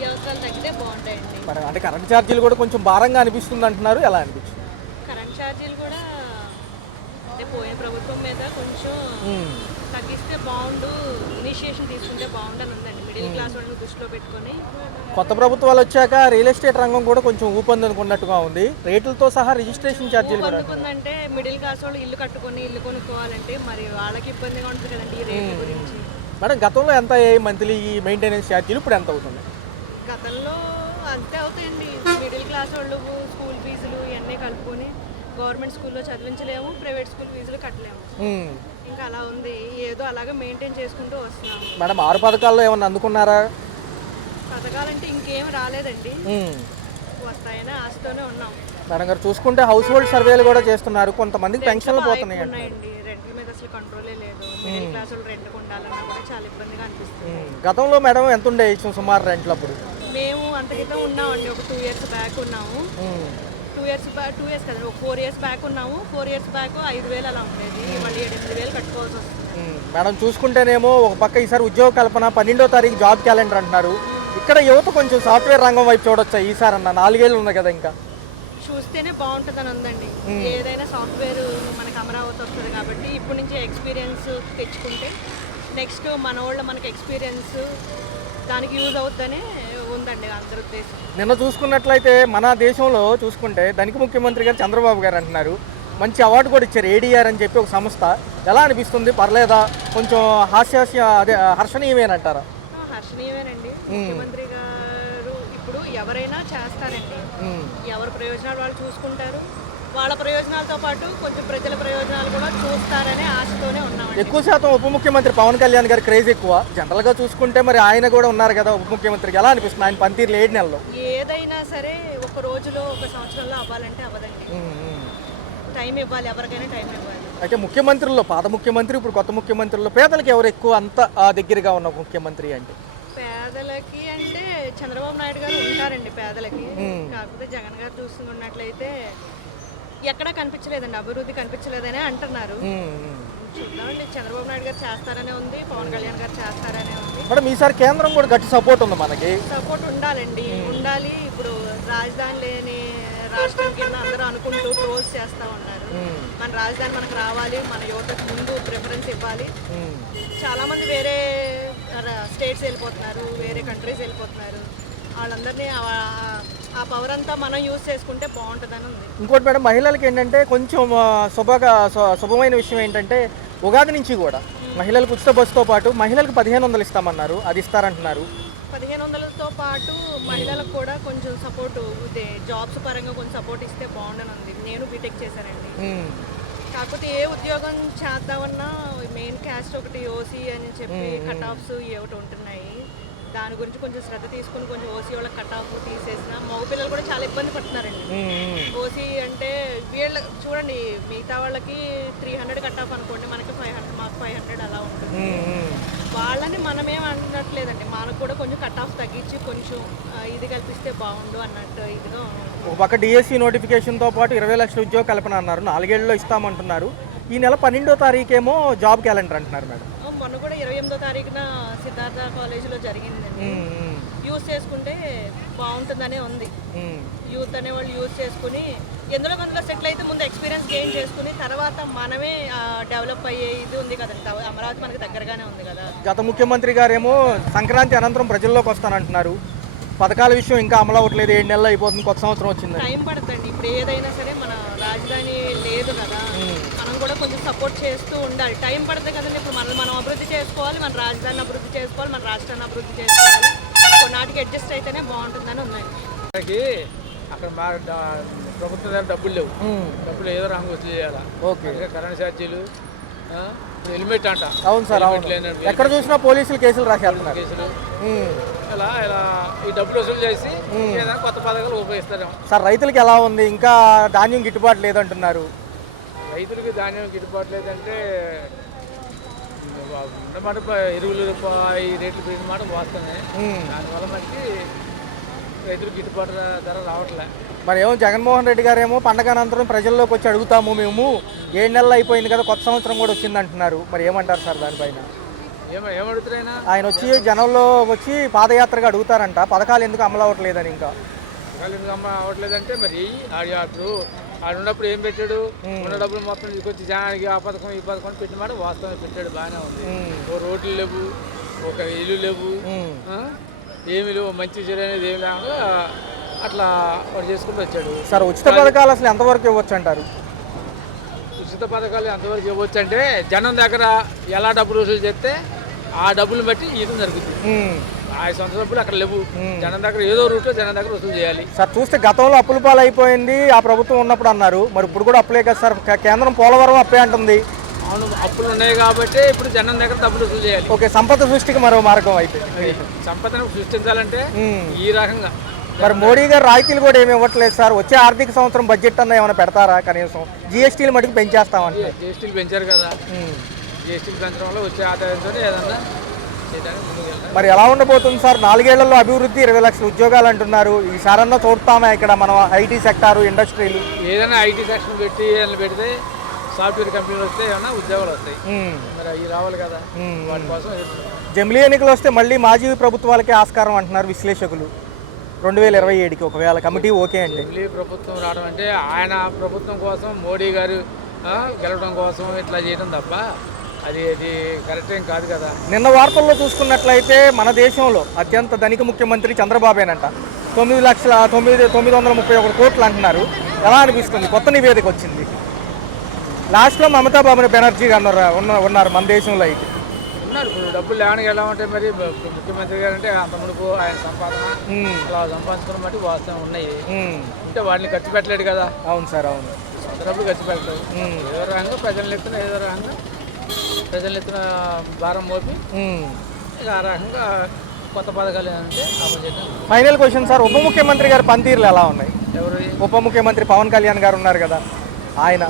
ఈ అవసరాలు తగ్గితే బాగుంటాయండి. మరి అంటే కరెంట్ ఛార్జీలు కూడా కొంచెం భారంగా అనిపిస్తుంది అంటున్నారు, ఎలా అనిపించింది? కరెంట్ ఛార్జీలు కూడా అంటే పోయిన ప్రభుత్వం మీద కొంచెం తగ్గిస్తే బాగుండు, ఇనిషియేషన్ తీసుకుంటే బాగుండని ఉందండి. మిడిల్ క్లాస్ వాళ్ళని దృష్టిలో పెట్టుకొని కొత్త ప్రభుత్వాలు వచ్చాక రియల్ ఎస్టేట్ రంగం కూడా కొంచెం ఊపందుకున్నట్టుగా ఉంది. రేట్లతో సహా రిజిస్ట్రేషన్ ఛార్జీలు కూడా. అందుకుందంటే మిడిల్ క్లాస్ వాళ్ళు ఇల్లు కట్టుకొని ఇల్లు కొనుక్కోవాలంటే మరి వాళ్ళకి ఇబ్బందిగా ఉంటుంది కదండి ఈ రేట్ల గురించి. మేడం గతంలో ఎంత అయ్యాయి మంత్లీ ఈ మెయింటెనెన్స్ ఛార్జీలు, ఇప్పుడు ఎంత అవుతుంది? గతంలో అంతే అవుతాయండి. మిడిల్ క్లాస్ వాళ్ళు స్కూల్ ఫీజులు ఇవన్నీ కలుపుకొని గవర్నమెంట్ స్కూల్లో చదివించలేము, ప్రైవేట్ స్కూల్ ఫీజులు కట్టలేము. ఇంకా అలా ఉంది, ఏదో అలాగే మెయింటైన్ చేసుకుంటూ వస్తున్నాము. మేడం 6 పథకాల్లో ఏమన్నా అందుకున్నారా? పథకాలంటే ఇంకేం రాలేదండి, వస్తాయని ఆశతోనే ఉన్నాం. మేడం గారు చూసుకుంటే హౌస్ హోల్డ్ సర్వేలు కూడా చేస్తున్నారు, కొంతమందికి పెన్షన్లు పోతున్నాయి ఉన్నాయండి. రెంట్ల మీద అసలు కంట్రోలే లేదు. మిడిల్ క్లాస్ వాళ్ళు రెంట్కి ఉండాలన్నా కూడా చాలా ఇబ్బందిగా అనిపిస్తుంది. గతంలో మేడం ఎంత ఉండే సుమారు రెంట్లు అప్పుడు? మేము అంత క్రితం ఉన్నామండి, ఒక 2 years బ్యాక్ ఉన్నాము. 2 years కదా, ఒక 4 years బ్యాక్ ఉన్నాము. 4 years బ్యాక్ 5,000 అలా ఉండేది, మళ్ళీ 8,000 కట్టుకోవాల్సి వస్తుంది. మేడం చూసుకుంటేనేమో ఒక పక్క ఈసారి ఉద్యోగ కల్పన 12వ తారీఖు జాబ్ క్యాలెండర్ అంటున్నారు. ఇక్కడ యువత కొంచెం సాఫ్ట్వేర్ రంగం వైపు చూడొచ్చా ఈసారి అన్న? 4 ఏళ్ళు ఉంది కదా, ఇంకా చూస్తేనే బాగుంటుందని ఉందండి. ఏదైనా సాఫ్ట్వేర్ మనకి అమరావతి వస్తుంది కాబట్టి ఇప్పటి నుంచి ఎక్స్పీరియన్స్ తెచ్చుకుంటే నెక్స్ట్ మన వాళ్ళు మనకి ఎక్స్పీరియన్స్ దానికి యూజ్ అవుతుందనే ఉందండి అందరి ఉద్దేశం. నిన్న చూసుకున్నట్లయితే మన దేశంలో చూసుకుంటే ధనిక ముఖ్యమంత్రి గారు చంద్రబాబు గారు అంటున్నారు మంచి అవార్డు కూడా ఇచ్చారు, ఏడీఆర్ అని చెప్పి ఒక సంస్థ. ఎలా అనిపిస్తుంది? పర్లేదా? కొంచెం అదే హర్షణీయమేనంటారా? హర్షణీయమేనండి. ముఖ్యమంత్రి గారు ఇప్పుడు ఎవరైనా చేస్తారండి, ఎవరి ప్రయోజనాలు వాళ్ళు చూసుకుంటారు. వాళ్ళ ప్రయోజనాలతో పాటు కొంచెం ప్రజల ప్రయోజనాలు కూడా చూస్తారనే ఆశతోనే ఉన్నామండి. ఎక్కువ శాతం ఉప ముఖ్యమంత్రి పవన్ కళ్యాణ్ గారి క్రేజ్ ఎక్కువ. జనరల్గా చూసుకుంటే మరి ఆయన కూడా ఉన్నారు కదా ఉప ముఖ్యమంత్రికి, ఎలా అనిపిస్తుంది ఆయన పనితీరులో 7 నెలల్లో? ఏదైనా సరే ఒక రోజులో ఒక సంవత్సరంలో అవ్వాలంటే అవ్వదండి, టైం ఇవ్వాలి, ఎవరికైనా టైం ఇవ్వాలి. అయితే ముఖ్యమంత్రుల్లో పాత ముఖ్యమంత్రి ఇప్పుడు కొత్త ముఖ్యమంత్రుల్లో పేదలకు ఎవరు ఎక్కువ అంత దగ్గరగా ఉన్న ముఖ్యమంత్రి అంటే? పేదలకి అంటే చంద్రబాబు నాయుడు గారు ఉంటారండి పేదలకి. కాకపోతే జగన్ గారు చూసుకున్నట్లయితే ఎక్కడా కనిపించలేదండి, అభివృద్ధి కనిపించలేదనే అంటున్నారు. చూద్దామండి, చంద్రబాబు నాయుడు గారు చేస్తారనే ఉంది, పవన్ కళ్యాణ్ గారు చేస్తారనే ఉంది. మేడం ఈసారి కేంద్రం కూడా గట్టి సపోర్ట్ ఉంది, మనకి సపోర్ట్ ఉండాలండి, ఉండాలి. ఇప్పుడు రాజధాని లేని రాష్ట్రం కింద అందరూ అనుకుంటూ ట్రోల్స్ చేస్తూ ఉన్నారు. మన రాజధాని మనకు రావాలి, మన యువతకు ముందు ప్రిఫరెన్స్ ఇవ్వాలి. చాలా మంది వేరే స్టేట్స్ వెళ్ళిపోతున్నారు, వేరే కంట్రీస్ వెళ్ళిపోతున్నారు. వాళ్ళందరినీ ఆ పవర్ అంతా మనం యూజ్ చేసుకుంటే బాగుంటుందని ఉంది. ఇంకోటి మేడం మహిళలకి ఏంటంటే కొంచెం శుభమైన విషయం ఏంటంటే ఉగాది నుంచి కూడా మహిళలకు ఉచిత బస్సుతో పాటు మహిళలకు 1,500 ఇస్తామన్నారు, అది ఇస్తారంటున్నారు. 1,500తో పాటు మహిళలకు కూడా కొంచెం సపోర్టు, జాబ్స్ పరంగా కొంచెం సపోర్ట్ ఇస్తే బాగుండని ఉంది. నేను బీటెక్ చేశానండి, కాకపోతే ఏ ఉద్యోగం చేద్దామన్నా మెయిన్ క్యాస్ట్ ఒకటి ఓసీ అని చెప్పి కట్ ఆఫ్స్ ఒకటి ఉంటున్నాయి. దాని గురించి కొంచెం శ్రద్ధ తీసుకుని కొంచెం ఓసీ వాళ్ళకి కట్ ఆఫ్ తీసేసిన మగపిల్లలు కూడా చాలా ఇబ్బంది పడుతున్నారండి. ఓసీ అంటే వీళ్ళ చూడండి, మిగతా వాళ్ళకి 300 కట్ ఆఫ్ అనుకోండి, మనకి 500, మాకు 500 అలా ఉంటుంది. వాళ్ళని మనమేం అనట్లేదండి, మనకు కూడా కొంచెం కట్ ఆఫ్ తగ్గించి కొంచెం ఇది కల్పిస్తే బాగుండు అన్నట్టు ఇదిగా. ఒక పక్క డిఎస్సి నోటిఫికేషన్తో పాటు 20 లక్షల ఉద్యోగ కల్పన అన్నారు, 4 ఏళ్ళలో ఇస్తామంటున్నారు. ఈ నెల 12వ తారీఖేమో జాబ్ క్యాలెండర్ అంటున్నారు మేడం. మొన్న కూడా 28వ తారీఖున సిద్ధార్థ కాలేజీలో జరిగిందండి. యూజ్ చేసుకుంటే బాగుంటుందనే ఉంది. యూత్ అనేవాళ్ళు యూజ్ చేసుకుని ఎందులో కొంత సెటిల్ అయితే ముందు ఎక్స్పీరియన్స్ గెయిన్ చేసుకుని తర్వాత మనమే డెవలప్ అయ్యే ఇది ఉంది కదండి. అమరావతి మనకి దగ్గరగానే ఉంది కదా. గత ముఖ్యమంత్రి గారేమో సంక్రాంతి అనంతరం ప్రజల్లోకి వస్తానంటున్నారు. పథకాల విషయం ఇంకా అమలు అవ్వట్లేదు, 7 నెలలు అయిపోతుంది, కొత్త సంవత్సరం వచ్చింది. టైం పడుతుందండి. ఇప్పుడు ఏదైనా సరే మన రాజధాని లేదు కదా, మనం కూడా కొంచెం సపోర్ట్ చేస్తూ ఉండాలి. టైం పడుతుంది కదండి. ఇప్పుడు మనం అభివృద్ధి చేసుకోవాలి, మన రాజధాని అభివృద్ధి చేసుకోవాలి, మన రాష్ట్రాన్ని అభివృద్ధి చేసుకోవాలి. కొన్నాటికి అడ్జస్ట్ అయితేనే బాగుంటుందని ఉందండి. అక్కడ మా ప్రభుత్వం దగ్గర డబ్బులు లేవు, డబ్బులు ఏదో రంగు వచ్చి చేయాలా. కరెంట్ ఛార్జీలు, హెల్మెట్ అంట. అవును సార్, ఎక్కడ చూసినా పోలీసులు కేసులు రాసేస్తున్నారు. కేసులు ఇలా ఈ డబ్బులు వసూలు చేసి ఏదైనా కొత్త పథకాలు ఉపయోగిస్తారు సార్. రైతులకి ఎలా ఉంది? ఇంకా ధాన్యం గిట్టుబాటు లేదంటున్నారు. రైతులకి ధాన్యం గిట్టుబాటు లేదంటే ఉన్నమాట ఎరువులు ఈ రేట్లు పెరిగిన మాట వాస్తున్నాయి. దానివల్ల మనకి రైతులకు గిట్టుబాటు ధర రావట్లే. మరి ఏమో జగన్మోహన్ రెడ్డి గారు ఏమో పండగ అనంతరం ప్రజల్లోకి వచ్చి అడుగుతాము, మేము 7 నెలలు అయిపోయింది కదా, కొత్త సంవత్సరం కూడా వచ్చింది అంటున్నారు. మరి ఏమంటారు సార్ దానిపైన? ఏమడుగుతారైనా ఆయన వచ్చి జనంలో వచ్చి పాదయాత్రగా అడుగుతారంట పథకాలు ఎందుకు అమలు అవ్వట్లేదని. ఇంకా ఎందుకు అమ్మ అవ్వట్లేదంటే మరి ఇప్పుడు ఆడు ఉన్నప్పుడు ఏం పెట్టాడు, ఉన్న డబ్బులు మొత్తం తీసుకొచ్చి జనానికి ఆ పథకం ఈ పథకం పెట్టినమాట వాస్తవం పెట్టాడు, బాగానే ఉంది. ఓ రోడ్లు లేవు, ఒక ఇల్లు లేవు, ఏమి లేవు, మంచి చెడు అనేది ఏమి లేక అట్లా వాడు చేసుకుంటూ వచ్చాడు. సార్ ఉచిత పథకాలు అసలు ఎంతవరకు ఇవ్వచ్చు అంటారు? ఉచిత పథకాలు ఎంతవరకు ఇవ్వచ్చు అంటే జనం దగ్గర ఎలా డబ్బులు వసూలు చేస్తే ఆ డబ్బులు బట్టి ఇవ్వడం జరుగుతుంది. ఆ సొంత డబ్బులు అక్కడ లేవు, జనం దగ్గర ఏదో రూట్లో జనం దగ్గర వసూలు చేయాలి. సార్ చూస్తే గతంలో అప్పుల పాలు అయిపోయింది ఆ ప్రభుత్వం ఉన్నప్పుడు అన్నారు, మరి ఇప్పుడు కూడా అప్పులే కదా సార్. కేంద్రం పోలవరం అప్పే అంటుంది. అవును, అప్పులు ఉన్నాయి కాబట్టి ఇప్పుడు జనం దగ్గర డబ్బులు వసూలు చేయాలి. ఓకే, సంపద సృష్టికి మరో మార్గం అయితే. సంపదను సృష్టించాలంటే ఈ రకంగా. మరి మోడీ గారు రాయితీలు కూడా ఏమి ఇవ్వట్లేదు సార్. వచ్చే ఆర్థిక సంవత్సరం బడ్జెట్ అన్న ఏమైనా పెడతారా? కనీసం జిఎస్టీలు మటుకు పెంచేస్తామంటే. జిఎస్టీలు పెంచారు కదా, జిఎస్టీలు పెంచడం వల్ల వచ్చే ఆదాయంతో ఏదన్నా చేయడానికి ముందుకు వెళ్తాం. మరి ఎలా ఉండబోతుంది సార్? 4 ఏళ్లలో అభివృద్ధి 20 లక్షల ఉద్యోగాలు అంటున్నారు. ఈసారన్నా చూస్తామా ఇక్కడ మనం ఐటీ సెక్టారు, ఇండస్ట్రీలు? ఏదైనా ఐటీ సెక్షన్ పెడితే సాఫ్ట్వేర్ కంపెనీలు వస్తే ఏమైనా ఉద్యోగాలు వస్తాయి. మరి అవి రావాలి కదా, వాటి కోసం. జమిలీ ఎన్నికలు వస్తే మళ్ళీ మాజీ ప్రభుత్వాలకే ఆస్కారం అంటున్నారు విశ్లేషకులు 2027కి ఒకవేళ కమిటీ ఓకే అంటే. జమిలీ ప్రభుత్వం రావడం అంటే ఆయన ప్రభుత్వం కోసం మోడీ గారు గెలవడం కోసం ఇట్లా చేయడం తప్ప అది కరెక్ట్ ఏం కాదు కదా. నిన్న వార్తల్లో చూసుకున్నట్లయితే మన దేశంలో అత్యంత ధనిక ముఖ్యమంత్రి చంద్రబాబేనంట. 9,931 కోట్లు అంటున్నారు. ఎలా అనిపిస్తుంది? కొత్త నివేదిక వచ్చింది. లాస్ట్లో మమతా బెనర్జీ ఉన్నారు మన దేశంలో అయితే. ఉన్నారు ఇప్పుడు డబ్బులు లేవడానికి ఎలా ఉంటాయి మరి. ముఖ్యమంత్రి గారు అంటే అంత మునుపు ఆయన సంపాదన అలా సంపాదించుకున్న బట్టి వాస్తవం ఉన్నాయి. అంటే వాటిని ఖర్చు పెట్టలేడు కదా. అవును సార్, అవును. సొంత డబ్బులు ఖర్చు పెట్టలేదు. ఏదో రకంగా ప్రజలను ఎత్తున భారం మోపి ఇక ఆ రకంగా కొత్త పథకాలు ఏంటంటే అమలు చేయడం. ఫైనల్ క్వశ్చన్ సార్, ఉప ముఖ్యమంత్రి గారి పనితీరులు ఎలా ఉన్నాయి? ఎవరు? ఉప ముఖ్యమంత్రి పవన్ కళ్యాణ్ గారు ఉన్నారు కదా, ఆయన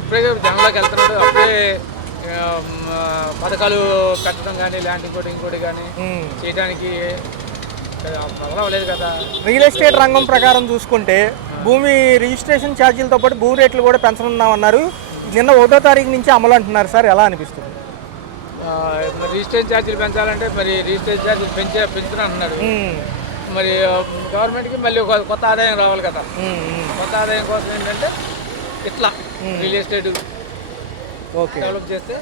ఇప్పుడే జనంలోకి వెళ్తున్నాడు. అప్పుడే పథకాలు కట్టడం కానీ ఇలాంటి ఇంకోటి కానీ చేయడానికి మొదలవలేదు కదా. రియల్ ఎస్టేట్ రంగం ప్రకారం చూసుకుంటే భూమి రిజిస్ట్రేషన్ ఛార్జీలతో పాటు భూ రేట్లు కూడా పెంచనున్నామన్నారు. నిన్న 1వ తారీఖు నుంచి అమలు అంటున్నారు సార్, ఎలా అనిపిస్తుంది? రిజిస్ట్రేషన్ ఛార్జీలు పెంచాలంటే మరి రిజిస్ట్రేషన్ ఛార్జీలు పెంచుతున్నా అంటున్నారు. మరి గవర్నమెంట్కి మళ్ళీ ఒక కొత్త ఆదాయం రావాలి కదా. కొత్త ఆదాయం కోసం ఏంటంటే ఇట్లా రియల్ ఎస్టేట్ డెవలప్ చేస్తే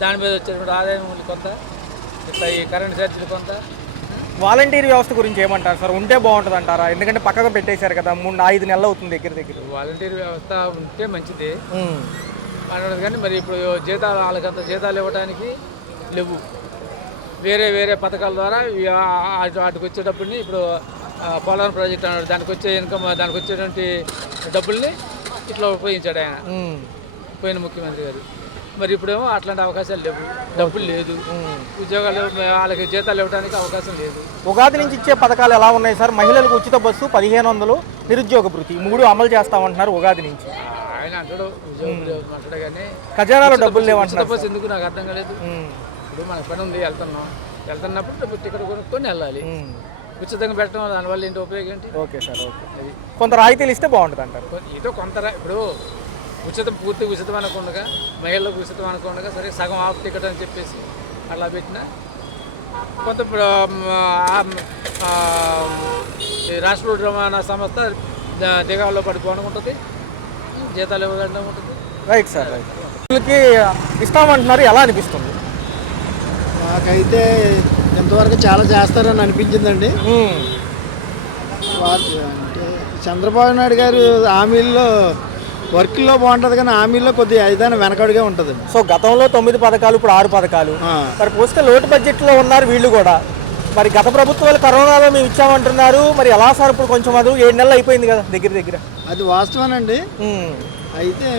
దాని మీద వచ్చేటువంటి ఆదాయం కొంత, ఇట్లా ఈ కరెంట్ ఛార్జీలు కొంత. వాలంటీర్ వ్యవస్థ గురించి ఏమంటారు సార్? ఉంటే బాగుంటుంది అంటారా? ఎందుకంటే పక్కగా పెట్టేశారు కదా, 3-5 నెలలు అవుతుంది దగ్గర. వాలంటీర్ వ్యవస్థ ఉంటే మంచిది అన్నది, కానీ మరి ఇప్పుడు వాళ్ళకంత జీతాలు ఇవ్వడానికి లేవు. వేరే పథకాల ద్వారా వాటికి వచ్చేటప్పటిని ఇప్పుడు పోలవరం ప్రాజెక్ట్ అన్నాడు, దానికి వచ్చే ఇన్కమ్, దానికి వచ్చేటువంటి డబ్బుల్ని ఇట్లా ఉపయోగించాడు ఆయన పోయిన ముఖ్యమంత్రి గారు. మరి ఇప్పుడేమో అట్లాంటి అవకాశాలు లేవు, డబ్బులు లేదు, ఉద్యోగాలు వాళ్ళకి జీతాలు ఇవ్వడానికి అవకాశం లేదు. ఉగాది నుంచి ఇచ్చే పథకాలు ఎలా ఉన్నాయి సార్? మహిళలకు ఉచిత బస్సు 1500, నిరుద్యోగ భృతి 3 అమలు చేస్తామంటున్నారు ఉగాది నుంచి. ఆయన అంటాడు ఉద్యోగులు అంటాడు, కానీ ఖజానాలో డబ్బులు లేవంటున్నారు. బస్సు ఎందుకు నాకు అర్థం కాలేదు. ఇప్పుడు మన పని ఉంది, వెళ్తున్నప్పుడు టికెట్ కొనుక్కొని వెళ్ళాలి. ఉచితంగా పెట్టడం దానివల్ల ఏంటి ఉపయోగం ఏంటి? Okay sir, okay. కొంత రాయితీలు ఇస్తే బాగుంటుంది అంటారు. ఏదో కొంత ఇప్పుడు పూర్తి ఉచితం అనుకోండగా, మహిళలకు ఉచితం అనుకోండగా, సరే సగం ఆఫ్ టికెట్ అని చెప్పేసి అలా పెట్టిన కొంత రాష్ట్ర రోడ్డు రవాణా సంస్థ దిగాల్లో పడిపోవడం జీతాలు ఇవ్వడం ఉంటుంది. Right sir, right. ఇస్తామంటున్నారు, ఎలా అనిపిస్తుంది? నాకైతే ఎంతవరకు చాలా చేస్తారని అనిపించిందండి. అంటే చంద్రబాబు నాయుడు గారు హామీల్లో వర్క్లో బాగుంటుంది, కానీ హామీల్లో కొద్దిగా ఏదైనా వెనకడుగా ఉంటుంది. సో గతంలో 9 పథకాలు, ఇప్పుడు 6 పథకాలు. మరి పోస్తే లోటు బడ్జెట్లో ఉన్నారు వీళ్ళు కూడా. మరి గత ప్రభుత్వాలు కరోనాలో మేము ఇచ్చామంటున్నారు, మరి ఎలా సార్ ఇప్పుడు కొంచెం అది 7 నెలలు అయిపోయింది కదా దగ్గర. అది వాస్తవేనండి. అయితే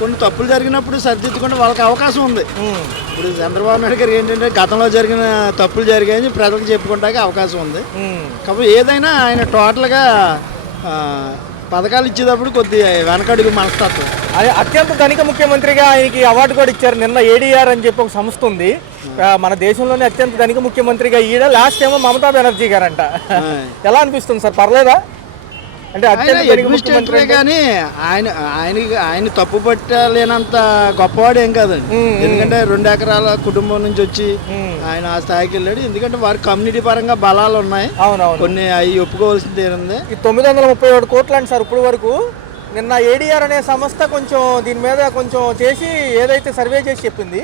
కొన్ని తప్పులు జరిగినప్పుడు సరిదిద్దుకుంటే వాళ్ళకి అవకాశం ఉంది. ఇప్పుడు చంద్రబాబు నాయుడు గారు ఏంటంటే గతంలో జరిగిన తప్పులు జరిగాయని ప్రజలకు చెప్పుకుంటానికి అవకాశం ఉంది. కాబట్టి ఏదైనా ఆయన టోటల్గా పథకాలు ఇచ్చేటప్పుడు కొద్దిగా వెనకడుగు మనస్తత్వం. అదే అత్యంత ధనిక ముఖ్యమంత్రిగా ఆయనకి అవార్డు కూడా ఇచ్చారు. నిన్న ADR అని చెప్పి ఒక సంస్థ ఉంది, మన దేశంలోనే అత్యంత ధనిక ముఖ్యమంత్రిగా ఈడ. లాస్ట్ ఏమో మమతా బెనర్జీ గారంట. ఎలా అనిపిస్తుంది సార్, పర్లేదా? అంటే ఆయన అత్యంత ధనిక ముఖ్యమంత్రి అడ్మినిస్ట్రేటరే అంటే- కానీ ఆయన తప్పు పట్టలేనంత గొప్పవాడు ఏం కాదండి. ఎందుకంటే 2 ఎకరాల కుటుంబం నుంచి వచ్చి ఆయన ఆ స్థాయికి వెళ్ళాడు. ఎందుకంటే వారి కమ్యూనిటీ పరంగా బలాలు ఉన్నాయి, అవునవును. కొన్ని అవి ఒప్పుకోవాల్సింది ఏముంది. ఈ 937 కోట్లు అండి సార్ ఇప్పుడు వరకు. నిన్న ఏడీఆర్ అనే సంస్థ కొంచెం దీని మీద కొంచెం చేసి ఏదైతే సర్వే చేసి చెప్పింది.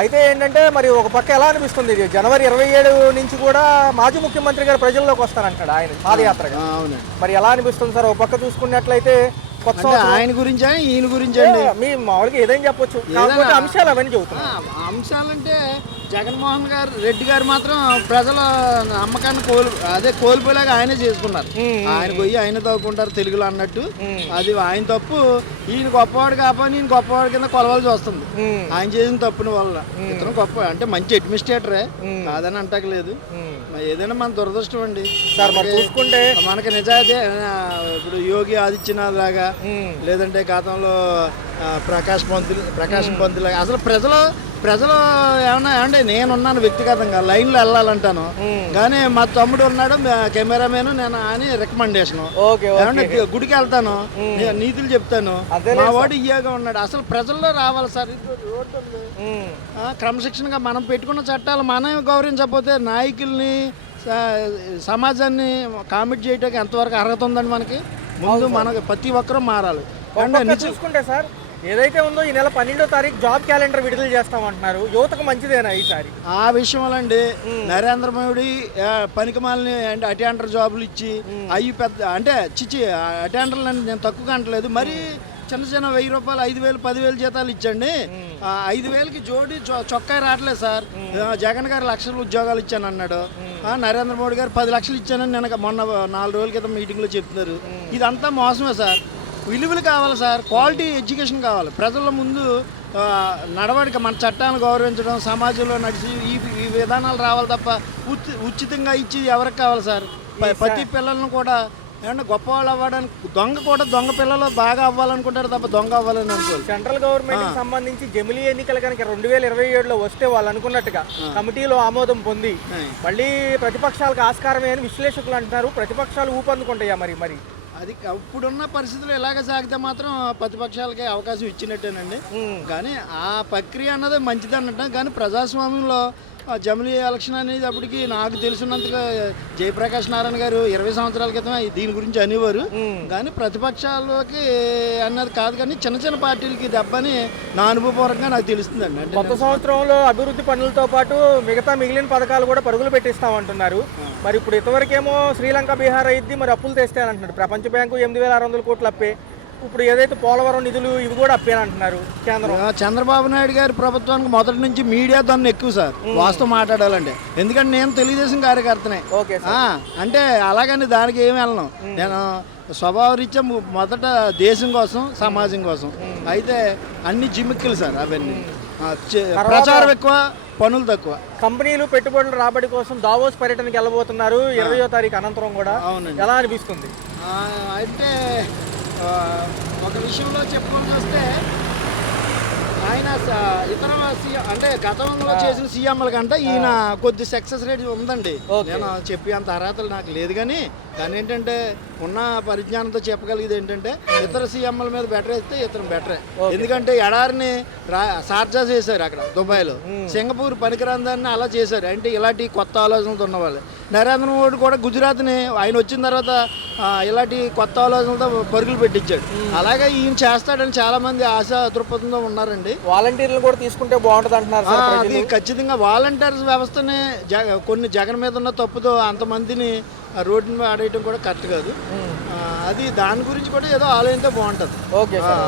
అయితే ఏంటంటే మరి ఒక పక్క ఎలా అనిపిస్తుంది, ఇది జనవరి 27 నుంచి కూడా మాజీ ముఖ్యమంత్రి గారు ప్రజల్లోకి వస్తానంటాడు ఆయన పాదయాత్రగా. అవునండి. మరి ఎలా అనిపిస్తుంది సార్? ఒక పక్క చూసుకున్నట్లయితే కొత్త అంటే ఆయన గురించా ఈయన గురించి అండి? మీ మామూలుగా ఏదైనా చెప్పొచ్చు, కాకపోతే అంశాలు అవన్నీ చెబుతున్నా. అంశాలంటే జగన్మోహన్ రెడ్డి గారు మాత్రం ప్రజల నమ్మకాన్ని కోల్పోలేక ఆయనే చేసుకున్నారు. ఆయన పోయి ఆయన తవ్వుకుంటారు తెలుగులో అన్నట్టు. అది ఆయన తప్పు. ఈయన గొప్పవాడు కాకపోతే ఈయన గొప్పవాడి కింద కొలవాల్సి వస్తుంది ఆయన చేసిన తప్పుని వల్ల. ఇతను గొప్ప అంటే మంచి అడ్మినిస్ట్రేటరే, కాదని అంటలేదు. ఏదైనా మన దురదృష్టం అండి సార్. మరి చూసుకుంటే మనకి నిజాయితీ ఇప్పుడు యోగి ఆదిత్యనాథ్ లాగా, లేదంటే గతంలో ప్రకాశ్ పంతులు లాగా అసలు ప్రజలు ఏమన్నా అంటే నేనున్నాను వ్యక్తిగతంగా లైన్లో వెళ్ళాలంటాను, కానీ మా తమ్ముడు ఉన్నాడు కెమెరామెన్ నేను అని రికమెండేషన్. ఏమంటే గుడికి వెళ్తాను, నీతులు చెప్తాను, మా వాడు ఇయ్యగా ఉన్నాడు. అసలు ప్రజల్లో రావాలి సార్. రోడ్డు ఉంది, క్రమశిక్షణగా మనం పెట్టుకున్న చట్టాలు మనం గౌరవించకపోతే నాయకుల్ని సమాజాన్ని కామెంట్ చేయడానికి ఎంతవరకు అర్హత ఉందండి మనకి? ముందు మనకి ప్రతి ఒక్కరూ మారాలి. చూసుకుంటే సార్ ఏదైతే ఉందో ఈ నెల 12వ తారీఖు జాబ్ క్యాలెండర్ విడుదల చేస్తామంటున్నారు. యువతకు మంచిదేనా ఈసారి? ఆ విషయంలో అండి నరేంద్ర మోడీ పనికిమాలని అంటే అటెండర్ జాబులు ఇచ్చి అవి పెద్ద అంటే అటెండర్లు అని నేను తక్కువగా అంటలేదు, మరి చిన్న 1000 రూపాయలు 5000 10,000 జీతాలు ఇచ్చండి. 5,000కి జోడి చొక్కా రావట్లేదు సార్. జగన్ గారు లక్షల ఉద్యోగాలు ఇచ్చాను అన్నాడు, నరేంద్ర మోడీ గారు 10 లక్షలు ఇచ్చానని నేను మొన్న 4 రోజుల క్రితం మీటింగ్లో చెప్తున్నారు. ఇదంతా మోసమే సార్. విలువలు కావాలి సార్, క్వాలిటీ ఎడ్యుకేషన్ కావాలి. ప్రజల ముందు నడవడిక మన చట్టాలను గౌరవించడం, సమాజంలో నడిచి ఈ విధానాలు రావాలి తప్ప ఉచితంగా ఇచ్చి ఎవరికి కావాలి సార్? ప్రతి పిల్లలను కూడా ఏమన్నా గొప్పవాళ్ళు అవ్వడానికి దొంగ పిల్లలు బాగా అవ్వాలనుకుంటారు తప్ప దొంగ అవ్వాలని అనుకోవాలి. సెంట్రల్ గవర్నమెంట్ సంబంధించి జమిలీ ఎన్నికలు కనుక 2027లో వస్తే వాళ్ళు అనుకున్నట్టుగా కమిటీలో ఆమోదం పొంది మళ్ళీ ప్రతిపక్షాలకు ఆస్కారమే అని విశ్లేషకులు అంటున్నారు. ప్రతిపక్షాలు ఊపందుకుంటాయా మరి? అది ఇప్పుడున్న పరిస్థితులు ఎలాగ సాగితే మాత్రం ప్రతిపక్షాలకి అవకాశం ఇచ్చినట్టేనండి. కానీ ఆ ప్రక్రియ అన్నది మంచిది అన్నట్టు. కానీ ప్రజాస్వామ్యంలో జమిలీ ఎలక్షన్ అనేది అప్పటికి నాకు తెలిసినంతగా జయప్రకాష్ నారాయణ గారు 20 సంవత్సరాల క్రితం దీని గురించి అనేవారు. కానీ ప్రతిపక్షాలకి అన్నది కాదు, కానీ చిన్న పార్టీలకి దెబ్బని నా అనుభవపూర్వకంగా నాకు తెలుస్తుందండి. అంటే కొత్త సంవత్సరంలో అభివృద్ధి పనులతో పాటు మిగిలిన పథకాలు కూడా పరుగులు పెట్టిస్తామంటున్నారు. మరి ఇప్పుడు ఇంతవరకేమో శ్రీలంక బీహార్ అయింది, మరి అప్పులు తెస్తానంటున్నారు. ప్రపంచ బ్యాంకు 8,600 కోట్లు అప్పే. ఇప్పుడు ఏదైతే పోలవరం నిధులు ఇవి కూడా అప్పేనంటున్నారు కేంద్రం. చంద్రబాబు నాయుడు గారి ప్రభుత్వానికి మొదటి నుంచి మీడియా దన్ను ఎక్కువ సార్, వాస్తవం మాట్లాడాలంటే. ఎందుకంటే నేను తెలుగుదేశం కార్యకర్తనే. అంటే అలాగని దానికి ఏమి వెళ్ళను. నేను స్వభావరీత్యా మొదట దేశం కోసం సమాజం కోసం. అయితే అన్ని జిమ్మిక్కులు సార్ అవన్నీ. ప్రచారం ఎక్కువ, పనులు తక్కువ. కంపెనీలు పెట్టుబడుల రాబడి కోసం దావోస్ పర్యటనకి వెళ్ళబోతున్నారు 20వ తారీఖు అనంతరం కూడా. ఎలా అనిపిస్తుంది? అంటే ఒక విషయంలో చెప్పుకోవాల్సి వస్తే ఆయన ఇతర అంటే గతంలో చేసిన సీఎంల కంటే ఈయన కొద్ది సక్సెస్ రేట్ ఉందండి. నేను చెప్పి అంత అర్హతలు నాకు లేదు, కానీ ఏంటంటే ఉన్న పరిజ్ఞానంతో చెప్పగలిగేది ఏంటంటే ఇతర సీఎంల మీద బెటర్ అయితే ఇతను బెటరే. ఎందుకంటే ఎడారిని షార్జా చేశారు అక్కడ దుబాయ్లో, సింగపూర్ పనికిరాందాన్ని అలా చేశారు. అంటే ఇలాంటి కొత్త ఆలోచనలతో ఉన్నవాళ్ళు. నరేంద్ర మోడీ కూడా గుజరాత్ని ఆయన వచ్చిన తర్వాత ఇలాంటి కొత్త ఆలోచనలతో పరుగులు పెట్టించాడు. అలాగే ఈయన చేస్తాడని చాలా మంది ఆశ దృక్పథంతో ఉన్నారండి. వాలంటీర్లు కూడా తీసుకుంటే బాగుంటుంది అంటున్నారు. అది ఖచ్చితంగా వాలంటీర్స్ వ్యవస్థని కొన్ని జగన్ మీద ఉన్న తప్పుతో అంతమందిని రోడ్డు మీద ఆడేయడం కూడా కరెక్ట్ కాదు. అది దాని గురించి కూడా ఏదో ఆలోచనతో బాగుంటుంది. Okay sir.